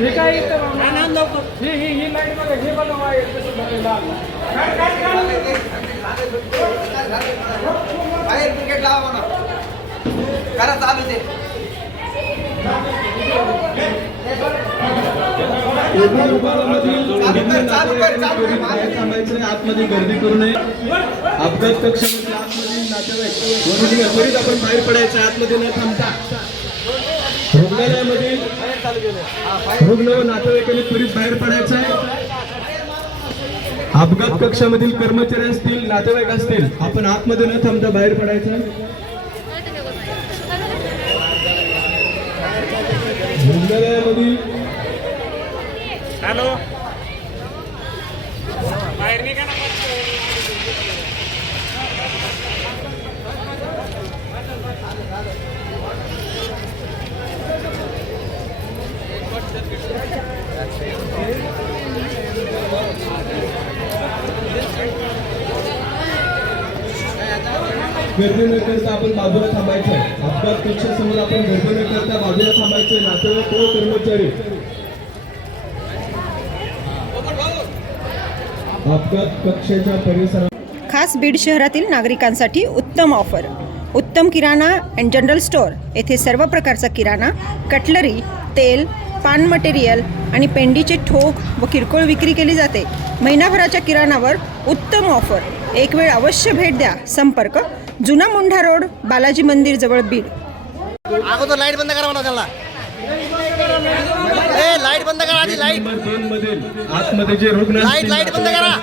हे काय इथं. ही ही ही लाइट बघा हे बघा वायर कसं भरलेलं आहे. फायर ब्रिगेड लावा म्हणा. करा चालू ते. थांबायचं आतमध्ये गर्दी करू नये. अपघात कक्षामध्ये आतमध्ये नातेवाईक. त्वरित आपण बाहेर पडायचं आतमध्ये न थांबता. रुग्णालयामध्ये रुग्ण व नातेवाईकांनी त्वरित बाहेर पडायचं आहे. अपघात कक्षामधील कर्मचारी असतील नातेवाईक असतील आपण आतमध्ये न थांबता बाहेर पडायचं आहे. रुग्णालयामधील हॅलो. बाहेर निघा ना गर्दी न करता आपण बाजूला थांबायचं आहे अपघात कक्षासमोर आपण गर्दी न करता बाजूला थांबायचं नातेवाईक व कर्मचारी. अपघात कक्षाच्या परिसरात खास बीड शहरातील नागरिकांसाठी उत्तम ऑफर. उत्तम किराणा अँड जनरल स्टोअर. येथे सर्व प्रकारचा किराणा कटलरी तेल पान मटेरियल आणि पेंडीचे ठोक व किरकोळ विक्री केली जाते. महिनाभराच्या किराणावर उत्तम ऑफर एक वेळ अवश्य भेट द्या. संपर्क जुना मुंढा रोड बालाजी मंदिर जवळ बीड. अगोदर लाइट बंद करा म्हणा त्याला ए लाइट बंद करा आधी लाइट. आतमध्ये जे रुग्ण लाईट- लाइट बंद करा.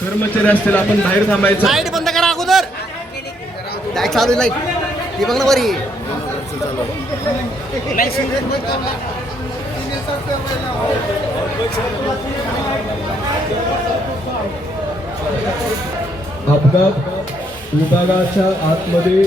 कर्मचारी असतील आपण बाहेर थांबायचं. लाइट बंद करा अगोदर. लाइट चालू लाइट. ती बघ ना बरी. अपघात विभागाच्या आतमध्ये